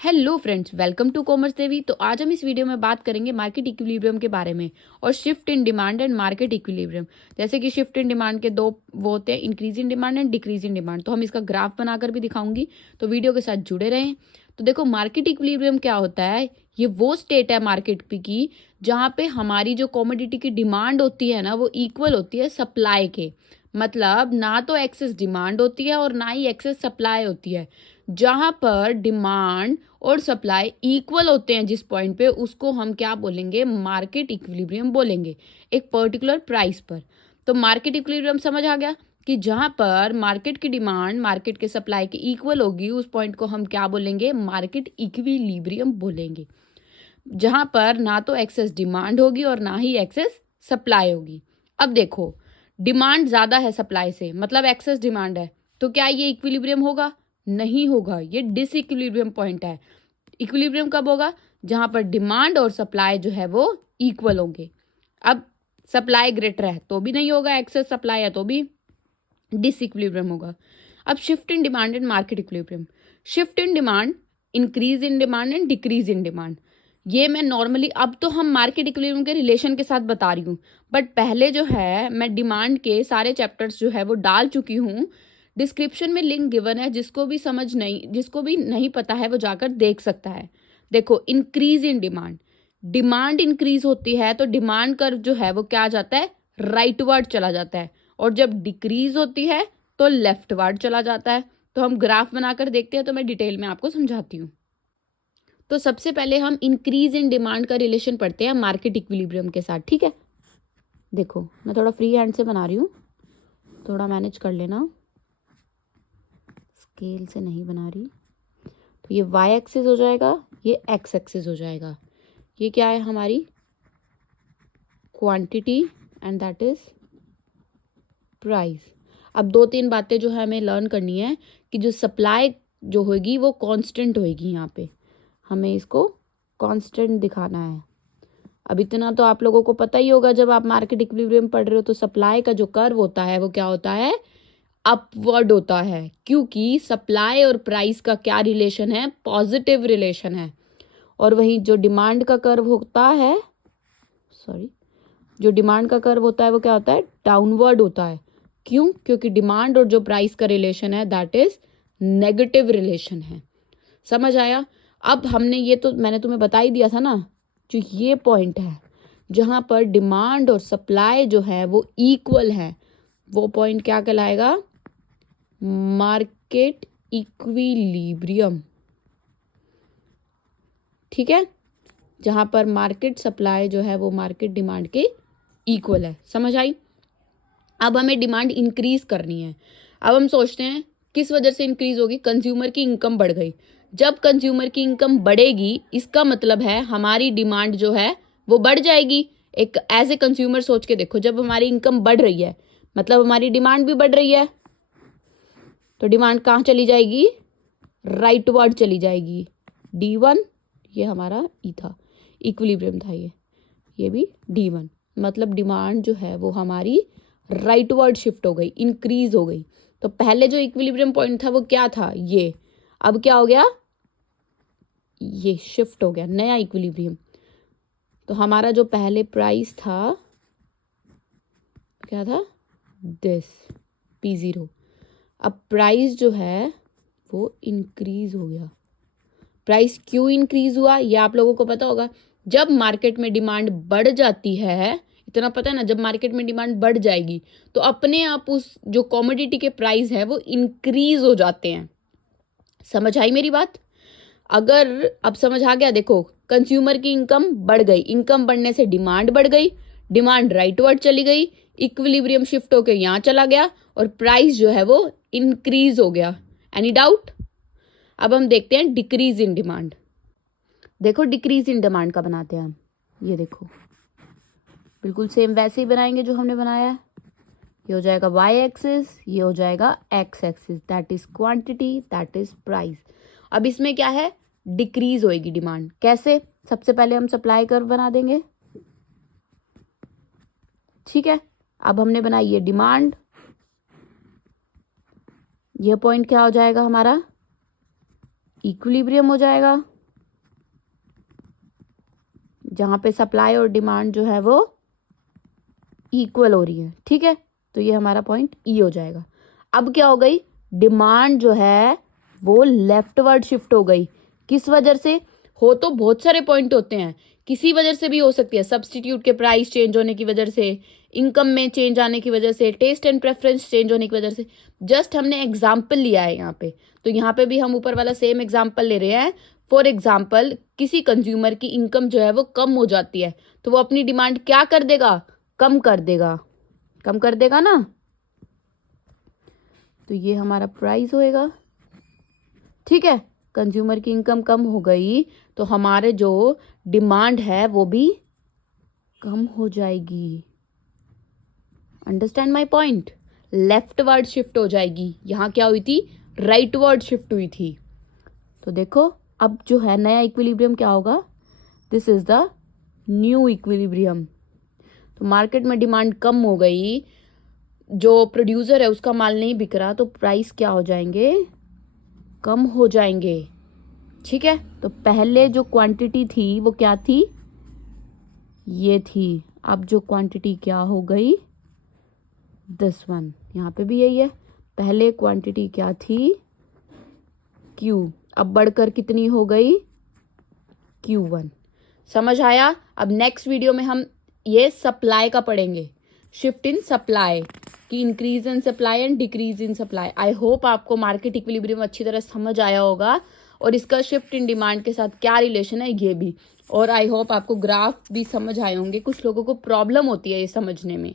Hello friends, welcome to commerce Devi. तो आज हम इस वीडियो में बात करेंगे मार्केट इक्विलिब्रियम के बारे में और shift in demand and market equilibrium. जैसे कि शिफ्ट इन डिमांड के दो वो होते हैं, increase in demand and decrease in demand. तो हम इसका ग्राफ बनाकर भी दिखाऊंगी, तो वीडियो के साथ जुड़े रहें। तो देखो, मार्केट इक्विलिब्रियम क्या होता है। ये वो स्टेट है मार्केट की जहाँ पे हमारी जो कॉमोडिटी की डिमांड होती है ना, वो इक्वल होती है सप्लाई के। मतलब ना तो एक्सेस डिमांड होती है और ना ही एक्सेस सप्लाई होती है। जहां पर डिमांड और सप्लाई इक्वल होते हैं जिस पॉइंट पे, उसको हम क्या बोलेंगे, मार्केट इक्विलिब्रियम बोलेंगे, एक पर्टिकुलर प्राइस पर। तो मार्केट इक्विलिब्रियम समझ आ गया कि जहां पर मार्केट की डिमांड मार्केट के सप्लाई के इक्वल होगी, उस पॉइंट को हम क्या बोलेंगे, मार्केट इक्विलिब्रियम बोलेंगे। जहां पर ना तो एक्सेस डिमांड होगी और ना ही एक्सेस सप्लाई होगी। अब देखो, डिमांड ज्यादा है सप्लाई से, मतलब एक्सेस डिमांड है, तो क्या ये इक्विलिब्रियम होगा? नहीं होगा, ये डिसइक्विलिब्रियम पॉइंट है। इक्विलिब्रियम कब होगा? जहां पर डिमांड और सप्लाई जो है वो इक्वल होंगे। अब सप्लाई ग्रेटर है तो भी नहीं होगा, एक्सेस सप्लाई है तो भी डिसइक्विलिब्रियम होगा। अब shift in demand and market equilibrium. Shift in demand, increase in demand and decrease in demand. ये मैं नॉर्मली, अब तो हम मार्केट इक्विलिब्रियम के रिलेशन के साथ बता रही हूँ, बट पहले जो है मैं डिमांड के सारे चैप्टर्स जो है वो डाल चुकी हूँ। डिस्क्रिप्शन में लिंक गिवन है, जिसको भी नहीं पता है वो जाकर देख सकता है। देखो, increase in demand, demand increase होती है तो डिमांड कर्व जो है वो क्या आ जाता है, राइटवर्ड चला जाता है। और जब डिक्रीज होती है तो लेफ्टवर्ड चला जाता है। तो हम ग्राफ बनाकर देखते हैं, तो मैं डिटेल में आपको समझाती हूँ। तो सबसे पहले हम इंक्रीज इन डिमांड का रिलेशन पढ़ते हैं मार्केट इक्विलिब्रियम के साथ, ठीक है। देखो, मैं थोड़ा फ्री हैंड से बना रही हूँ, थोड़ा मैनेज कर लेना, स्केल से नहीं बना रही। तो ये वाई एक्सिस हो जाएगा, ये एक्स एक्सिस हो जाएगा। ये क्या है, हमारी quantity and that is price. अब दो तीन बातें जो है हमें लर्न करनी है कि जो सप्लाई जो होगी वो कांस्टेंट होगी। यहाँ पे हमें इसको कांस्टेंट दिखाना है। अब इतना तो आप लोगों को पता ही होगा, जब आप मार्केट इक्विलिब्रियम पढ़ रहे हो तो सप्लाई का जो कर्व होता है वो क्या होता है, अपवर्ड होता है। क्योंकि सप्लाई और प्राइस का क्या रिलेशन है, पॉजिटिव रिलेशन है। और वहीं जो डिमांड का कर्व होता है, जो डिमांड का कर्व होता है वो क्या होता है, डाउनवर्ड होता है। क्यों? क्योंकि डिमांड और जो प्राइस का रिलेशन है दैट इज नेगेटिव रिलेशन है। समझ आया? अब हमने ये तो मैंने तुम्हें बता ही दिया था ना, जो ये पॉइंट है जहां पर डिमांड और सप्लाई जो है वो इक्वल है, वो पॉइंट क्या कहलाएगा, मार्केट इक्विलिब्रियम। ठीक है, जहां पर मार्केट सप्लाई जो है वो मार्केट डिमांड के इक्वल है। समझ आई? अब हमें डिमांड इंक्रीज करनी है। अब हम सोचते हैं किस वजह से इंक्रीज होगी, कंज्यूमर की इनकम बढ़ गई। जब कंज्यूमर की इनकम बढ़ेगी, इसका मतलब है हमारी डिमांड जो है वो बढ़ जाएगी। एक एज ए कंज्यूमर सोच के देखो, जब हमारी इनकम बढ़ रही है मतलब हमारी डिमांड भी बढ़ रही है। तो डिमांड कहाँ चली जाएगी, राइटवर्ड चली जाएगी। D1 ये हमारा ई था, इक्विलिब्रियम था ये भी D1। मतलब डिमांड जो है वो हमारी राइटवर्ड शिफ्ट हो गई, इंक्रीज हो गई। तो पहले जो इक्विलिब्रियम पॉइंट था वो क्या था, ये। अब क्या हो गया, ये शिफ्ट हो गया, नया इक्विलिब्रियम। तो हमारा जो पहले प्राइस था क्या था, दिस P0। अब प्राइस जो है वो इंक्रीज हो गया। प्राइस क्यों इंक्रीज हुआ, ये आप लोगों को पता होगा। जब मार्केट में डिमांड बढ़ जाती है, इतना पता है ना, जब मार्केट में डिमांड बढ़ जाएगी तो अपने आप उस जो कॉमोडिटी के प्राइस है वो इंक्रीज हो जाते हैं। समझ आई मेरी बात? अगर अब समझ आ गया, देखो, कंज्यूमर की इनकम बढ़ गई, इनकम बढ़ने से डिमांड बढ़ गई, डिमांड राइटवर्ड चली गई, इक्विलिब्रियम शिफ्ट होकर यहां चला गया और प्राइस जो है वो इंक्रीज हो गया। Any doubt? अब हम देखते हैं डिक्रीज इन डिमांड। देखो, डिक्रीज इन डिमांड का बनाते हैं हम। ये देखो, बिल्कुल सेम वैसे ही बनाएंगे जो हमने बनाया है। ये हो जाएगा वाई एक्सिस, ये हो जाएगा x axis, that is quantity, that is price. अब इसमें क्या है, डिक्रीज होएगी डिमांड। कैसे? सबसे पहले हम सप्लाई कर्व बना देंगे, ठीक है। अब हमने बनाई ये डिमांड, ये पॉइंट क्या हो जाएगा हमारा, इक्विलिब्रियम हो जाएगा, जहां पे सप्लाई और डिमांड जो है वो इक्वल हो रही है। ठीक है, तो ये हमारा पॉइंट ई हो जाएगा। अब क्या हो गई, डिमांड जो है वो लेफ्टवर्ड शिफ्ट हो गई। किस वजह से? हो तो बहुत सारे पॉइंट होते हैं, किसी वजह से भी हो सकती है। सब्स्टिट्यूट के प्राइस चेंज होने की वजह से, इनकम में चेंज आने की वजह से, टेस्ट एंड प्रेफरेंस चेंज होने की वजह से। जस्ट हमने एग्जाम्पल लिया है यहाँ पे, तो यहाँ पे भी हम ऊपर वाला सेम एग्जाम्पल ले रहे हैं। फॉर एग्जाम्पल, किसी कंज्यूमर की इनकम जो है वो कम हो जाती है, तो वो अपनी डिमांड क्या कर देगा? कम कर देगा, कम कर देगा ना। तो ये हमारा प्राइस होएगा। ठीक है, कंज्यूमर की इनकम कम हो गई तो हमारे जो डिमांड है वो भी कम हो जाएगी। Understand my point? Leftward shift हो जाएगी, यहां क्या हुई थी? राइटवर्ड शिफ्ट हुई थी। तो देखो अब जो है नया इक्विलिब्रियम क्या होगा? This is the new equilibrium. तो मार्केट में डिमांड कम हो गई, जो प्रोड्यूसर है उसका माल नहीं बिक रहा, तो प्राइस क्या हो जाएंगे? कम हो जाएंगे। ठीक है, तो पहले जो क्वांटिटी थी वो क्या थी? ये थी। अब जो क्वांटिटी क्या हो गई? This one. यहाँ पे भी यही है, पहले क्वांटिटी क्या थी? Q, अब बढ़कर कितनी हो गई? Q1। समझ आया? अब नेक्स्ट वीडियो में हम ये सप्लाई का पढ़ेंगे, शिफ्ट इन सप्लाई की, increase in supply and decrease in supply. I hope आपको मार्केट इक्विलिब्रियम अच्छी तरह समझ आया होगा और इसका शिफ्ट इन डिमांड के साथ क्या रिलेशन है ये भी। और आई होप आपको ग्राफ भी समझ आए होंगे। कुछ लोगों को प्रॉब्लम होती है ये समझने में।